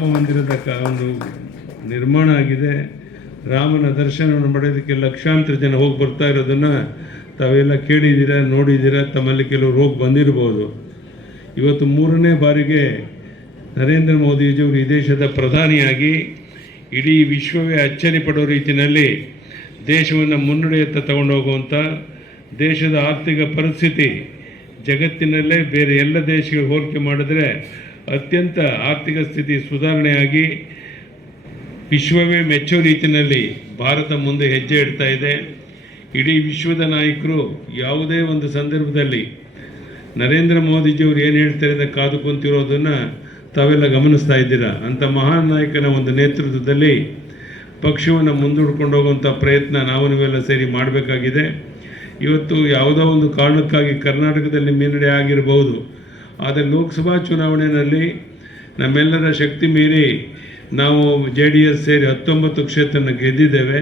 ರಾಮ ಮಂದಿರದ ಒಂದು ನಿರ್ಮಾಣ ಆಗಿದೆ. ರಾಮನ ದರ್ಶನವನ್ನು ಮಾಡೋದಕ್ಕೆ ಲಕ್ಷಾಂತರ ಜನ ಹೋಗಿ ಬರ್ತಾ ಇರೋದನ್ನು ತಾವೆಲ್ಲ ಕೇಳಿದ್ದೀರಾ, ನೋಡಿದ್ದೀರಾ. ತಮ್ಮಲ್ಲಿ ಕೆಲವರು ಹೋಗಿ ಬಂದಿರಬಹುದು. ಇವತ್ತು 3ನೇ ಬಾರಿಗೆ ನರೇಂದ್ರ ಮೋದಿಜಿಯವರು ಈ ದೇಶದ ಪ್ರಧಾನಿಯಾಗಿ ಇಡೀ ವಿಶ್ವವೇ ಅಚ್ಚರಿ ಪಡೋ ರೀತಿಯಲ್ಲಿ ದೇಶವನ್ನು ಮುನ್ನಡೆಯತ್ತ ತಗೊಂಡು ಹೋಗುವಂಥ, ದೇಶದ ಆರ್ಥಿಕ ಪರಿಸ್ಥಿತಿ ಜಗತ್ತಿನಲ್ಲೇ ಬೇರೆ ಎಲ್ಲ ದೇಶಗಳಿಗೆ ಹೋಲಿಕೆ ಮಾಡಿದ್ರೆ ಅತ್ಯಂತ ಆರ್ಥಿಕ ಸ್ಥಿತಿ ಸುಧಾರಣೆಯಾಗಿ ವಿಶ್ವವೇ ಮೆಚ್ಚೋ ರೀತಿಯಲ್ಲಿ ಭಾರತ ಮುಂದೆ ಹೆಜ್ಜೆ ಇಡ್ತಾ ಇದೆ. ಇಡೀ ವಿಶ್ವದ ನಾಯಕರು ಯಾವುದೇ ಒಂದು ಸಂದರ್ಭದಲ್ಲಿ ನರೇಂದ್ರ ಮೋದಿಜಿಯವರು ಏನು ಹೇಳ್ತಾರೆ ಅಂತ ಕಾದು ಕುಂತಿರೋದನ್ನು ತಾವೆಲ್ಲ ಗಮನಿಸ್ತಾ ಇದ್ದೀರಾ. ಅಂಥ ಮಹಾನ್ ನಾಯಕನ ಒಂದು ನೇತೃತ್ವದಲ್ಲಿ ಪಕ್ಷವನ್ನು ಮುಂದೂಡ್ಕೊಂಡು ಹೋಗುವಂಥ ಪ್ರಯತ್ನ ನಾವು ನೀವೆಲ್ಲ ಸೇರಿ ಮಾಡಬೇಕಾಗಿದೆ. ಇವತ್ತು ಯಾವುದೋ ಒಂದು ಕಾರಣಕ್ಕಾಗಿ ಕರ್ನಾಟಕದಲ್ಲಿ ಮುನ್ನಡೆ ಆಗಿರಬಹುದು, ಆದರೆ ಲೋಕಸಭಾ ಚುನಾವಣೆಯಲ್ಲಿ ನಮ್ಮೆಲ್ಲರ ಶಕ್ತಿ ಮೀರಿ ನಾವು JDS ಸೇರಿ 19 ಕ್ಷೇತ್ರನ ಗೆದ್ದಿದ್ದೇವೆ.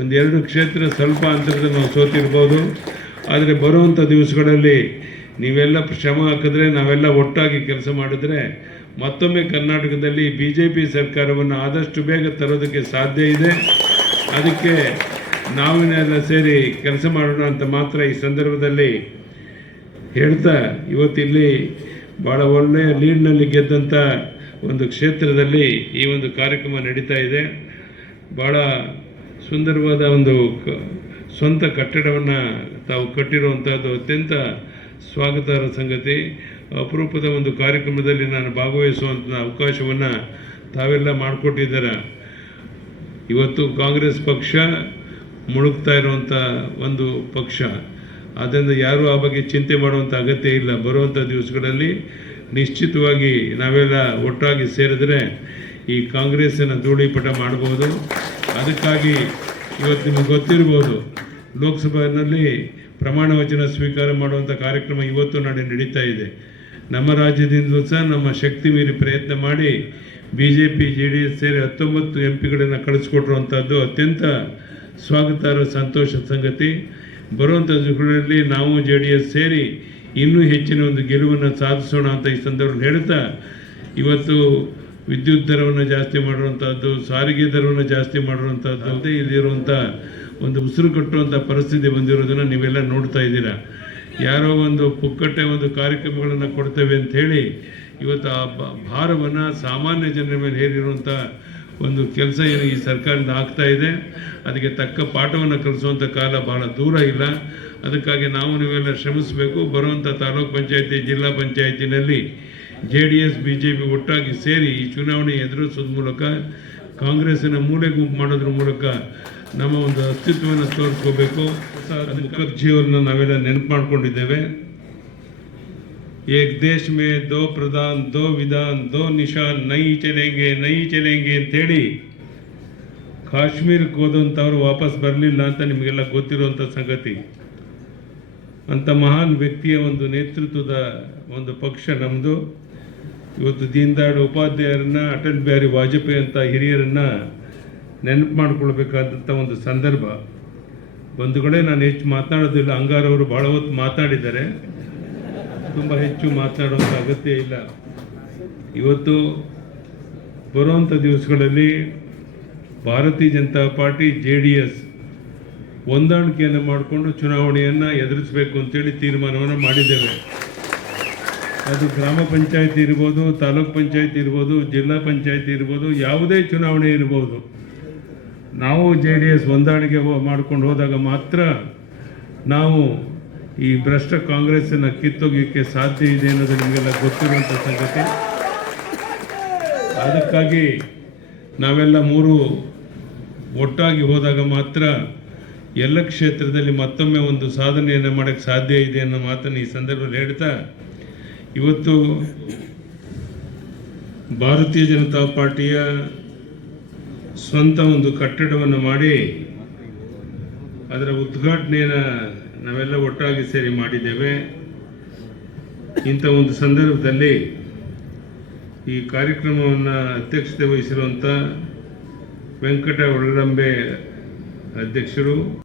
1-2 ಕ್ಷೇತ್ರ ಸ್ವಲ್ಪ ಅಂತರದಲ್ಲಿ ನಾವು ಸೋತಿರ್ಬೋದು. ಆದರೆ ಬರುವಂಥ ದಿವಸಗಳಲ್ಲಿ ನೀವೆಲ್ಲ ಶ್ರಮ ಹಾಕಿದ್ರೆ, ನಾವೆಲ್ಲ ಒಟ್ಟಾಗಿ ಕೆಲಸ ಮಾಡಿದ್ರೆ ಮತ್ತೊಮ್ಮೆ ಕರ್ನಾಟಕದಲ್ಲಿ BJP ಸರ್ಕಾರವನ್ನು ಆದಷ್ಟು ಬೇಗ ತರೋದಕ್ಕೆ ಸಾಧ್ಯ ಇದೆ. ಅದಕ್ಕೆ ನಾವೆಲ್ಲ ಸೇರಿ ಕೆಲಸ ಮಾಡೋಣ ಅಂತ ಮಾತ್ರ ಈ ಸಂದರ್ಭದಲ್ಲಿ ಹೇಳ್ತಾ, ಇವತ್ತಿಲ್ಲಿ ಭಾಳ ಒಳ್ಳೆಯ ಲೀಡ್ನಲ್ಲಿ ಗೆದ್ದಂಥ ಒಂದು ಕ್ಷೇತ್ರದಲ್ಲಿ ಈ ಒಂದು ಕಾರ್ಯಕ್ರಮ ನಡೀತಾ ಇದೆ. ಭಾಳ ಸುಂದರವಾದ ಒಂದು ಸ್ವಂತ ಕಟ್ಟಡವನ್ನು ತಾವು ಕಟ್ಟಿರುವಂಥದ್ದು ಅತ್ಯಂತ ಸ್ವಾಗತಾರ್ಹ ಸಂಗತಿ. ಅಪರೂಪದ ಒಂದು ಕಾರ್ಯಕ್ರಮದಲ್ಲಿ ನಾನು ಭಾಗವಹಿಸುವಂಥ ಅವಕಾಶವನ್ನು ತಾವೆಲ್ಲ ಮಾಡಿಕೊಟ್ಟಿದ್ದಾರೆ. ಇವತ್ತು ಕಾಂಗ್ರೆಸ್ ಪಕ್ಷ ಮುಳುಗ್ತಾ ಇರುವಂಥ ಒಂದು ಪಕ್ಷ, ಆದ್ದರಿಂದ ಯಾರೂ ಆ ಬಗ್ಗೆ ಚಿಂತೆ ಮಾಡುವಂಥ ಅಗತ್ಯ ಇಲ್ಲ. ಬರುವಂಥ ದಿವಸಗಳಲ್ಲಿ ನಿಶ್ಚಿತವಾಗಿ ನಾವೆಲ್ಲ ಒಟ್ಟಾಗಿ ಸೇರಿದ್ರೆ ಈ ಕಾಂಗ್ರೆಸ್ಸನ್ನು ಧೂಳೀಪಟ ಮಾಡಬಹುದು. ಅದಕ್ಕಾಗಿ ಇವತ್ತು ನಿಮಗೆ ಗೊತ್ತಿರ್ಬೋದು, ಲೋಕಸಭೆಯಲ್ಲಿ ಪ್ರಮಾಣ ವಚನ ಸ್ವೀಕಾರ ಮಾಡುವಂಥ ಕಾರ್ಯಕ್ರಮ ಇವತ್ತು ನಾಳೆ ನಡೀತಾ ಇದೆ. ನಮ್ಮ ರಾಜ್ಯದಿಂದಲೂ ಸಹ ನಮ್ಮ ಶಕ್ತಿ ಮೀರಿ ಪ್ರಯತ್ನ ಮಾಡಿ BJP JDS ಸೇರಿ 19 MP ಕಳಿಸ್ಕೊಟ್ಟಿರುವಂಥದ್ದು ಅತ್ಯಂತ ಸ್ವಾಗತಾರ್ಹ ಸಂತೋಷದ ಸಂಗತಿ. ಬರುವಂಥ ದಿನಗಳಲ್ಲಿ ನಾವು JDS ಸೇರಿ ಇನ್ನೂ ಹೆಚ್ಚಿನ ಒಂದು ಗೆಲುವನ್ನು ಸಾಧಿಸೋಣ ಅಂತ ಈ ಸಂದರ್ಭದಲ್ಲಿ ಹೇಳ್ತಾ, ಇವತ್ತು ವಿದ್ಯುತ್ ದರವನ್ನು ಜಾಸ್ತಿ ಮಾಡುವಂಥದ್ದು, ಸಾರಿಗೆ ದರವನ್ನು ಜಾಸ್ತಿ ಮಾಡುವಂಥದ್ದು ಅಲ್ಲದೆ ಇಲ್ಲಿರುವಂಥ ಒಂದು ಉಸಿರು ಕಟ್ಟುವಂಥ ಪರಿಸ್ಥಿತಿ ಬಂದಿರೋದನ್ನು ನೀವೆಲ್ಲ ನೋಡ್ತಾ ಇದ್ದೀರಾ. ಯಾರೋ ಒಂದು ಪುಕ್ಕಟ್ಟೆ ಒಂದು ಕಾರ್ಯಕ್ರಮಗಳನ್ನು ಕೊಡ್ತೇವೆ ಅಂಥೇಳಿ ಇವತ್ತು ಆ ಭಾರವನ್ನು ಸಾಮಾನ್ಯ ಜನರ ಮೇಲೆ ಹೇರಿರುವಂಥ ಒಂದು ಕೆಲಸ ಏನು ಈ ಸರ್ಕಾರದಿಂದ ಆಗ್ತಾ ಇದೆ. ಅದಕ್ಕೆ ತಕ್ಕ ಪಾಠವನ್ನು ಕಲಿಸುವಂಥ ಕಾಲ ಭಾಳ ದೂರ ಇಲ್ಲ. ಅದಕ್ಕಾಗಿ ನಾವು ನೀವೆಲ್ಲ ಶ್ರಮಿಸಬೇಕು. ಬರುವಂಥ ತಾಲೂಕು ಪಂಚಾಯತಿ, ಜಿಲ್ಲಾ ಪಂಚಾಯತಿನಲ್ಲಿ JDS BJP ಒಟ್ಟಾಗಿ ಸೇರಿ ಈ ಚುನಾವಣೆ ಎದುರಿಸೋದ್ರ ಮೂಲಕ ಕಾಂಗ್ರೆಸ್ಸಿನ ಮೂಲೆ ಗುಂಪು ಮಾಡೋದ್ರ ಮೂಲಕ ನಮ್ಮ ಒಂದು ಅಸ್ತಿತ್ವವನ್ನು ತೋರಿಸ್ಕೋಬೇಕು. ಮುಖರ್ಜಿಯವ್ರನ್ನ ನಾವೆಲ್ಲ ನೆನಪು ಮಾಡ್ಕೊಂಡಿದ್ದೇವೆ. ಏಕ್ ದೇಶ ಮೇ ದೋ ಪ್ರಧಾನ್, ದೋ ವಿಧಾನ್, ದೋ ನಿಶಾನ್, ನೈ ಚಲೆಂಗೆ ಅಂತೇಳಿ ಕಾಶ್ಮೀರಕ್ಕೆ ಹೋದಂಥವ್ರು ವಾಪಸ್ ಬರಲಿಲ್ಲ ಅಂತ ನಿಮಗೆಲ್ಲ ಗೊತ್ತಿರುವಂಥ ಸಂಗತಿ. ಅಂಥ ಮಹಾನ್ ವ್ಯಕ್ತಿಯ ಒಂದು ನೇತೃತ್ವದ ಒಂದು ಪಕ್ಷ ನಮ್ಮದು. ಇವತ್ತು ದೀನ್ ದಯಾಳ್ ಉಪಾಧ್ಯಾಯರನ್ನ, ಅಟಲ್ ಬಿಹಾರಿ ವಾಜಪೇಯಿ ಅಂತ ಹಿರಿಯರನ್ನು ನೆನಪು ಮಾಡಿಕೊಳ್ಬೇಕಾದಂಥ ಒಂದು ಸಂದರ್ಭ. ಬಂಧುಗಳೇ, ನಾನು ಹೆಚ್ಚು ಮಾತನಾಡೋದಿಲ್ಲ. ಅಂಗಾರವರು ಭಾಳ ಹೊತ್ತು ಮಾತಾಡಿದ್ದಾರೆ, ತುಂಬ ಹೆಚ್ಚು ಮಾತನಾಡುವಂಥ ಅಗತ್ಯ ಇಲ್ಲ. ಇವತ್ತು ಬರುವಂಥ ದಿವಸಗಳಲ್ಲಿ ಭಾರತೀಯ ಜನತಾ ಪಾರ್ಟಿ JDS ಹೊಂದಾಣಿಕೆಯನ್ನು ಮಾಡಿಕೊಂಡು ಚುನಾವಣೆಯನ್ನು ಎದುರಿಸಬೇಕು ಅಂತೇಳಿ ತೀರ್ಮಾನವನ್ನು ಮಾಡಿದ್ದೇವೆ. ಅದು ಗ್ರಾಮ ಪಂಚಾಯತಿ ಇರ್ಬೋದು, ತಾಲೂಕ್ ಪಂಚಾಯತಿ ಇರ್ಬೋದು, ಜಿಲ್ಲಾ ಪಂಚಾಯತಿ ಇರ್ಬೋದು, ಯಾವುದೇ ಚುನಾವಣೆ ಇರ್ಬೋದು, ನಾವು JDS ಹೊಂದಾಣಿಕೆ ಮಾಡ್ಕೊಂಡು ಹೋದಾಗ ಮಾತ್ರ ನಾವು ಈ ಭ್ರಷ್ಟ ಕಾಂಗ್ರೆಸ್ಸನ್ನು ಕಿತ್ತೊಗೆಯೋಕ್ಕೆ ಸಾಧ್ಯ ಇದೆ ಅನ್ನೋದು ನಿಮಗೆಲ್ಲ ಗೊತ್ತಿರುವಂಥ ಸಂಗತಿ. ಅದಕ್ಕಾಗಿ ನಾವೆಲ್ಲ ಮೂರು ಒಟ್ಟಾಗಿ ಹೋದಾಗ ಮಾತ್ರ ಎಲ್ಲ ಕ್ಷೇತ್ರದಲ್ಲಿ ಮತ್ತೊಮ್ಮೆ ಒಂದು ಸಾಧನೆಯನ್ನು ಮಾಡೋಕ್ಕೆ ಸಾಧ್ಯ ಇದೆ ಅನ್ನೋ ಮಾತನ್ನು ಈ ಸಂದರ್ಭದಲ್ಲಿ ಹೇಳ್ತಾ, ಇವತ್ತು ಭಾರತೀಯ ಜನತಾ ಪಾರ್ಟಿಯ ಸ್ವಂತ ಒಂದು ಕಟ್ಟಡವನ್ನು ಮಾಡಿ ಅದರ ಉದ್ಘಾಟನೆಯನ್ನು ನಾವೆಲ್ಲ ಒಟ್ಟಾಗಿ ಸೇರಿ ಮಾಡಿದ್ದೇವೆ. ಇಂಥ ಒಂದು ಸಂದರ್ಭದಲ್ಲಿ ಈ ಕಾರ್ಯಕ್ರಮವನ್ನು ಅಧ್ಯಕ್ಷತೆ ವಹಿಸಿರುವಂಥ ವೆಂಕಟ ಒಳರಂಬೆ ಅಧ್ಯಕ್ಷರು,